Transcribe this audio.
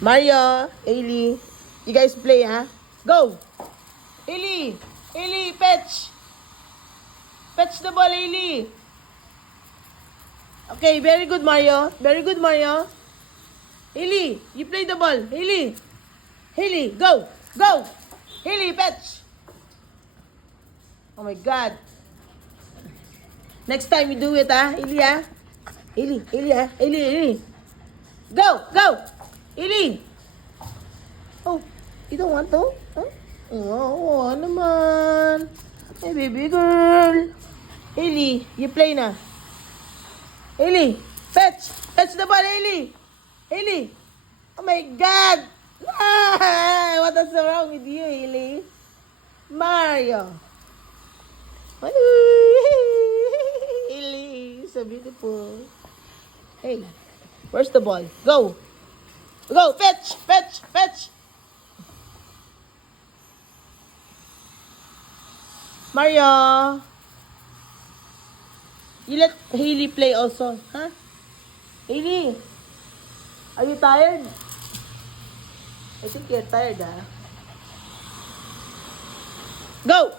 Mario, Ailey, you guys play, ha? Go! Ailey! Ailey, fetch! Fetch the ball, Ailey! Okay, very good, Mario. Very good, Mario. Ailey, you play the ball. Ailey! Ailey, go! Go! Ailey, fetch! Oh my God. Next time you do it, ha? Ailey, ha? Ailey, Ailey, ha? Ailey, Ailey. Go! Go! Ailey! Oh, you don't want to? Huh? Oh, naman. Hey, baby girl. Ailey, you play na. Ailey, fetch! Fetch the ball, Ailey! Ailey! Oh my God! Ah, what is wrong with you, Ailey? Mario! Ailey, so beautiful. Hey, where's the ball? Go! Go! Fetch! Fetch! Fetch! Mario! You let Hailey play also, huh? Hailey! Are you tired? I think you're tired, ah. Go!